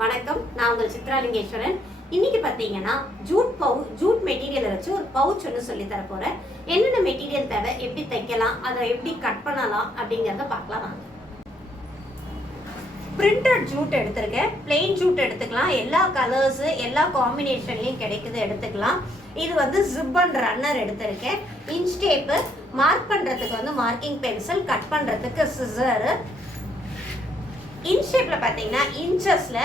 வணக்கம், நான் உங்கள் சித்ராலிங்கேஸ்வரன். இன்னைக்கு பார்த்தீங்கன்னா ஜூட் மெட்டீரியலை வச்சு ஒரு பவுச் ஒன்று சொல்லி தர போறேன். என்னென்ன மெட்டீரியல் தேவை, எப்படி தைக்கலாம், அதை எப்படி கட் பண்ணலாம் அப்படிங்கிறத பார்க்கலாம் வாங்க. பிரிண்டட் ஜூட் எடுத்திருக்கேன். பிளெயின் ஜூட் எடுத்துக்கலாம். எல்லா கலர்ஸ் எல்லா காம்பினேஷன்லையும் கிடைக்குது, எடுத்துக்கலாம். இது வந்து ஜிப் அண்ட் ரன்னர் எடுத்திருக்கேன். இன்ச் டேப்பு, மார்க் பண்ணுறதுக்கு வந்து மார்க்கிங் பென்சில், கட் பண்ணுறதுக்கு சிசரு. இன்ச் ஷேப்பில் பார்த்தீங்கன்னா இன்ச்சஸில்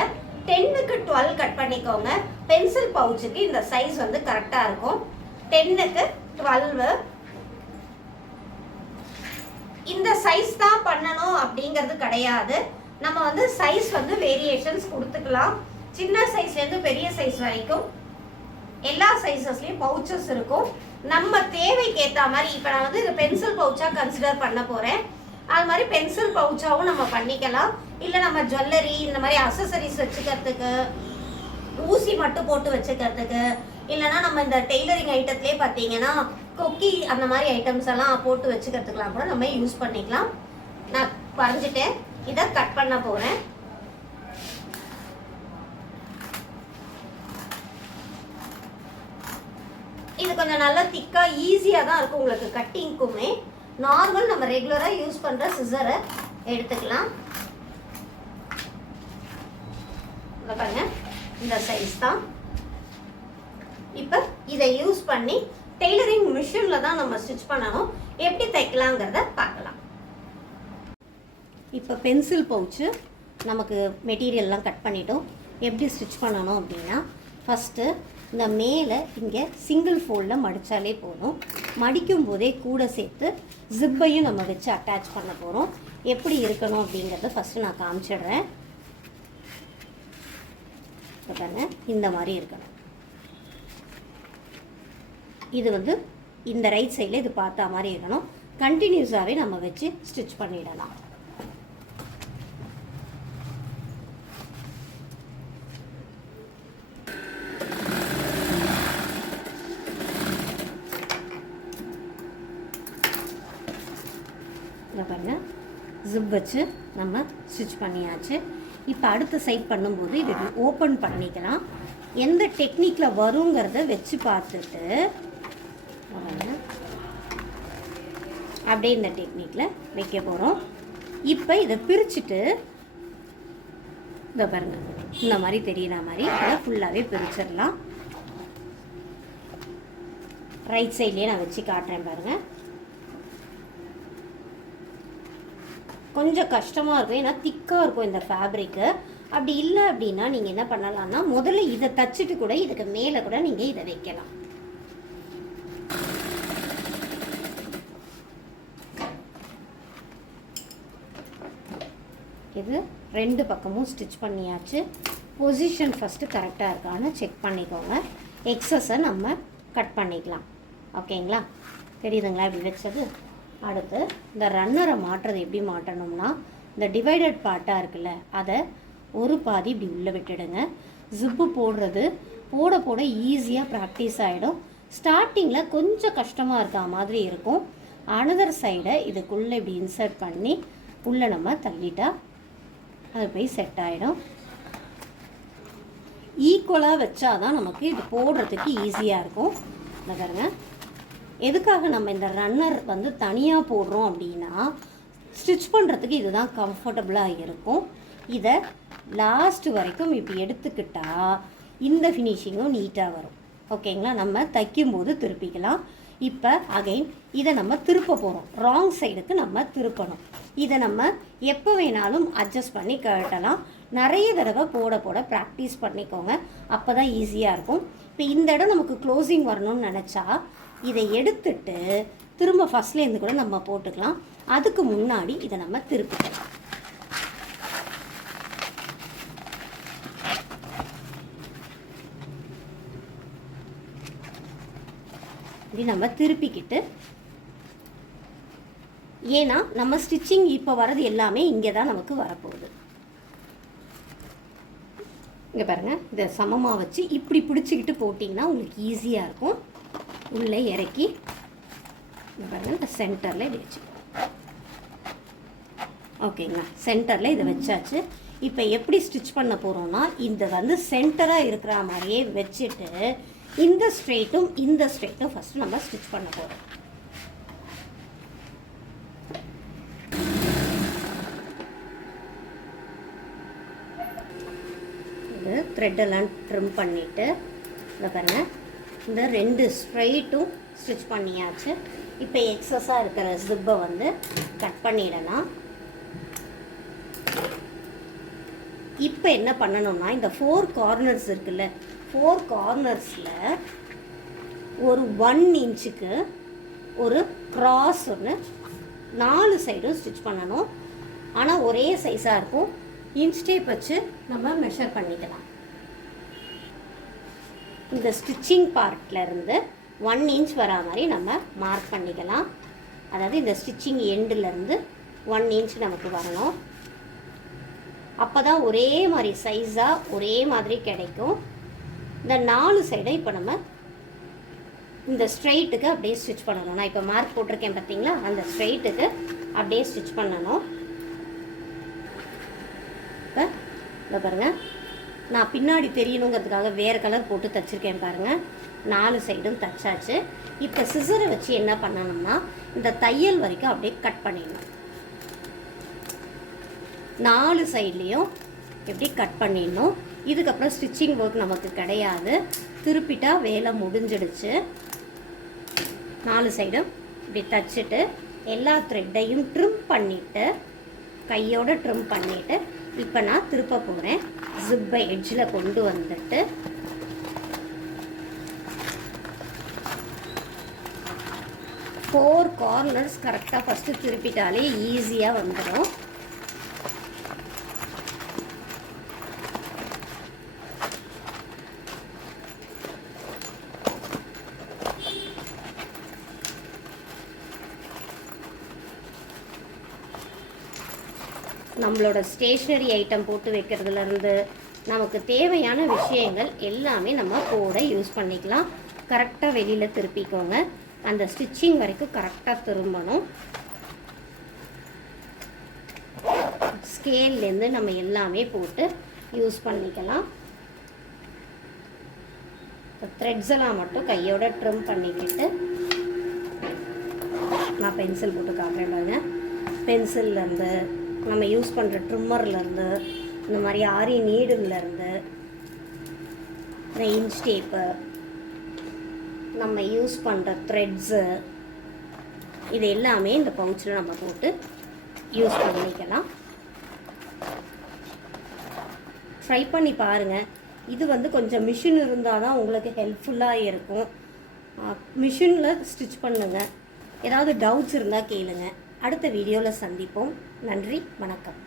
10க்கு 12 கட் பண்ணிக்கோங்க. பென்சில் பவுச்சுக்கு இந்த சைஸ் வந்து கரெக்டாக இருக்கும். 10க்கு 12 இந்த சைஸ் தான் பண்ணணும் அப்படிங்கிறது கிடையாது. நம்ம வந்து சைஸ் வந்து வேரியேஷன்ஸ் கொடுத்துக்கலாம். சின்ன சைஸ்லேருந்து பெரிய சைஸ் வரைக்கும் எல்லா சைஸஸ்லேயும் பவுச்சஸ் இருக்கும். நம்ம தேவைக்கு ஏற்ற மாதிரி இப்போ நான் வந்து இது பென்சில் பவுச்சாக கன்சிடர் பண்ண போகிறேன். அது மாதிரி பென்சில் பவுச்சாகவும் நம்ம பண்ணிக்கலாம். இல்லை நம்ம ஜுவல்லரி இந்த மாதிரி அசசரிஸ் வச்சுக்கிறதுக்கு, ஊசி மட்டும் போட்டு வச்சுக்கிறதுக்கு, இல்லைனா நம்ம இந்த டெய்லரிங் ஐட்டத்துலேயே பார்த்தீங்கன்னா கொக்கி அந்த மாதிரி ஐட்டம்ஸ் எல்லாம் போட்டு வச்சுக்கிறதுக்கெலாம் கூட நம்ம யூஸ் பண்ணிக்கலாம். நான் வரைஞ்சிட்டேன், இதை கட் பண்ண போகிறேன். இது கொஞ்சம் நல்லா திக்காக ஈஸியாக தான் இருக்கும் உங்களுக்கு கட்டிங்க்குமே. நார்மல் நம்ம ரெகுலராக யூஸ் பண்ணுற சிசரை எடுத்துக்கலாம். பாருங்க, இந்த சைஸ் தான். இப்போ இதை யூஸ் பண்ணி டெய்லரிங் மிஷினில் தான் நம்ம ஸ்டிச் பண்ணணும். எப்படி தைக்கலாங்கிறத பார்க்கலாம். இப்போ பென்சில் பவுச்சு நமக்கு மெட்டீரியல்லாம் கட் பண்ணிட்டோம். எப்படி ஸ்டிச் பண்ணணும் அப்படின்னா, ஃபஸ்ட்டு இந்த மேலே இங்கே சிங்கிள் ஃபோல்டில் மடித்தாலே போதும். மடிக்கும் போதே கூட சேர்த்து ஜிப்பையும் நம்ம வச்சு அட்டாச் பண்ண போகிறோம். எப்படி இருக்கணும் அப்படிங்கிறத ஃபஸ்ட்டு நான் காமிச்சிடுறேன். பாருங்க, இந்த மாதிரி இருக்கணும். இது வந்து இந்த ரைட் சைடில் இது பார்த்தா மாதிரி இருக்கணும். கண்டினியூஸாகவே நம்ம வச்சு ஸ்டிச் பண்ணிடலாம். இதை பாருங்க, ஜிப் வச்சு நம்ம ஸ்டிச் பண்ணியாச்சு. இப்போ அடுத்த சைட் பண்ணும்போது இது ஓப்பன் பண்ணிக்கலாம். எந்த டெக்னிக்கில் வருங்கிறத வச்சு பார்த்துட்டு அப்படியே இந்த டெக்னிக்கில் வைக்க போகிறோம். இப்போ இதை பிரிச்சுட்டு இதை பாருங்க, இந்த மாதிரி தெரியுற மாதிரி அதை ஃபுல்லாகவே பிரிச்சிடலாம். ரைட் சைட்லேயே நான் வச்சு காட்டுறேன் பாருங்கள். கொஞ்சம் கஷ்டமாக இருக்கும், ஏன்னா திக்காக இருக்கும் இந்த ஃபேப்ரிக்கு. அப்படி இல்லை அப்படின்னா நீங்கள் என்ன பண்ணலாம்னா, முதல்ல இதை தச்சுட்டு கூட இதுக்கு மேலே கூட நீங்கள் இதை வைக்கலாம். இது ரெண்டு பக்கமும் ஸ்டிச் பண்ணியாச்சு. பொசிஷன் ஃபஸ்ட்டு கரெக்டாக இருக்கான்னு செக் பண்ணிக்கோங்க. எக்ஸஸை நம்ம கட் பண்ணிக்கலாம். ஓகேங்களா, தெரியுதுங்களா இப்படி வச்சது? அடுத்து இந்த ரன்னரை மாட்டுறது எப்படி மாட்டணும்னா, இந்த டிவைடட் பார்ட்டாக இருக்குல்ல, அதை ஒரு பாதி இப்படி உள்ளே விட்டுடுங்க. ஜிப்பு போடுறது போட போட ஈஸியாக ப்ராக்டிஸ் ஆகிடும். ஸ்டார்டிங்கில் கொஞ்சம் கஷ்டமாக இருக்கா மாதிரி இருக்கும். அனதர் சைடை இதுக்குள்ளே இப்படி இன்சர்ட் பண்ணி உள்ளே நம்ம தள்ளிட்டா அது போய் செட் ஆகிடும். ஈக்குவலாக வச்சாதான் நமக்கு இது போடுறதுக்கு ஈஸியாக இருக்கும். இந்த பாருங்க, எதுக்காக நம்ம இந்த ரன்னர் வந்து தனியாக போடுறோம் அப்படின்னா, ஸ்டிச் பண்ணுறதுக்கு இதுதான் கம்ஃபர்டபுளாக இருக்கும். இதை லாஸ்ட் வரைக்கும் இப்படி எடுத்துக்கிட்டால் இந்த ஃபினிஷிங்கும் நீட்டாக வரும். ஓகேங்களா, நம்ம தைக்கும்போது திருப்பிக்கலாம். இப்போ அகைன் இதை நம்ம திருப்ப போகிறோம். ராங் சைடுக்கு நம்ம திருப்பணும். இதை நம்ம எப்போ வேணாலும் அட்ஜஸ்ட் பண்ணி கட்டலாம். நிறைய தடவை போட போட ப்ராக்டிஸ் பண்ணிக்கோங்க, அப்போ தான் ஈஸியாக இருக்கும். இப்போ இந்த இடம் நமக்கு க்ளோசிங் வரணும்னு நினச்சா இதை எடுத்துட்டு திரும்ப ஃபஸ்ட்லேருந்து கூட நம்ம போட்டுக்கலாம். அதுக்கு முன்னாடி இதை நம்ம திருப்பிக்கலாம். இப்படி நம்ம திருப்பிக்கிட்டு, ஏன்னா நம்ம ஸ்டிச்சிங் இப்போ வர்றது எல்லாமே இங்கே தான் நமக்கு வரப்போகுது. இங்கே பாருங்கள், இதை சமமாக வச்சு இப்படி பிடிச்சிக்கிட்டு போட்டிங்கன்னா உங்களுக்கு ஈஸியாக இருக்கும். உள்ளே இறக்கி பாருங்கள், இந்த சென்டரில் இப்படி வச்சுக்கோங்க. ஓகேங்களா, சென்டரில் இதை வச்சாச்சு. இப்போ எப்படி ஸ்டிச் பண்ண போகிறோம்னா இந்த வந்து சென்டராக இருக்கிற மாதிரியே வச்சுட்டு இந்த ஸ்ட்ரெயிட்டும் ஃபஸ்ட்டு நம்ம ஸ்டிச் பண்ண போகிறோம். இது த்ரெட்டெல்லாம் ட்ரிம் பண்ணிவிட்டு இதை பாருங்கள், இந்த 2 ஸ்ட்ரெயிட்டும் ஸ்டிச் பண்ணியாச்சு. இப்போ எக்ஸஸாக இருக்கிற ஜிப்பை வந்து கட் பண்ணிடலாம். இப்போ என்ன பண்ணணும்னா இந்த 4 கார்னர்ஸ் இருக்குல்ல, 4 கார்னர்ஸில் ஒரு 1 இன்ச்சுக்கு ஒரு க்ராஸ் ஒன்று 4 சைடும் ஸ்டிச் பண்ணணும். ஆனால் ஒரே சைஸாக இருக்கும். இன்ச் டேப் வச்சு நம்ம மெஷர் பண்ணிக்கலாம். இந்த ஸ்டிச்சிங் பார்ட்லேருந்து 1 இன்ச் வரா மாதிரி நம்ம மார்க் பண்ணிக்கலாம். அதாவது இந்த ஸ்டிச்சிங் எண்டுலேருந்து 1 இன்ச் நமக்கு வரணும். அப்போ தான் ஒரே மாதிரி சைஸாக ஒரே மாதிரி கிடைக்கும். இந்த 4 சைடை இப்போ நம்ம இந்த ஸ்ட்ரெயிட்டுக்கு அப்படியே ஸ்டிச் பண்ணணும். நான் இப்போ மார்க் போட்டிருக்கேன் பார்த்தீங்களா, அந்த ஸ்ட்ரெயிட்டுக்கு அப்படியே ஸ்டிச் பண்ணணும். இப்போ இதை பாருங்கள், நான் பின்னாடி தெரியணுங்கிறதுக்காக வேறு கலர் போட்டு தைச்சிருக்கேன் பாருங்கள். 4 சைடும் தைச்சாச்சு. இப்போ சிசரை வச்சு என்ன பண்ணணும்னா இந்த தையல் வரைக்கும் அப்படியே கட் பண்ணிடணும். 4 சைட்லேயும் எப்படி கட் பண்ணிடணும். இதுக்கப்புறம் ஸ்டிச்சிங் ஒர்க் நமக்கு கிடையாது. திருப்பிட்டா வேலை முடிஞ்சிடுச்சு. 4 சைடும் இப்படி தைச்சிட்டு எல்லா த்ரெட்டையும் ட்ரிம் பண்ணிவிட்டு கையோடு ட்ரிம் பண்ணிவிட்டு இப்போ நான் திருப்ப போகிறேன். ஜிப்பை எட்ஜில் கொண்டு வந்துட்டு ஃபோர் கார்னர்ஸ் கரெக்டாக ஃபஸ்ட்டு திருப்பிட்டாலே ஈஸியாக வந்துடும். நம்மளோட ஸ்டேஷ்னரி ஐட்டம் போட்டு வைக்கிறதுலேருந்து நமக்கு தேவையான விஷயங்கள் எல்லாமே நம்ம கூட யூஸ் பண்ணிக்கலாம். கரெக்டாக வெளியில் திருப்பிக்கோங்க. அந்த ஸ்டிச்சிங் வரைக்கும் கரெக்டாக திரும்பணும். ஸ்கேல்லேருந்து நம்ம எல்லாமே போட்டு யூஸ் பண்ணிக்கலாம். த்ரெட்ஸ் எல்லாம் மட்டும் கையோட ட்ரிம் பண்ணிக்கிட்டு நான் பென்சில் போட்டு காட்டுறேன் பாருங்க. பென்சில்லேருந்து நம்ம யூஸ் பண்ணுற ட்ரிம்மர்லேருந்து இந்த மாதிரி ஆரி நீடுலேருந்து இன்ச் டேப்பு நம்ம யூஸ் பண்ணுற த்ரெட்ஸு இது எல்லாமே இந்த பவுச்சில் நம்ம போட்டு யூஸ் பண்ணிக்கலாம். ட்ரை பண்ணி பாருங்கள். இது வந்து கொஞ்சம் மிஷின் இருந்தால் தான் உங்களுக்கு ஹெல்ப்ஃபுல்லாக இருக்கும். மிஷினில் ஸ்டிச் பண்ணுங்கள். ஏதாவது டவுட்ஸ் இருந்தால் கேளுங்க. அடுத்த வீடியோவில் சந்திப்போம். நன்றி, வணக்கம்.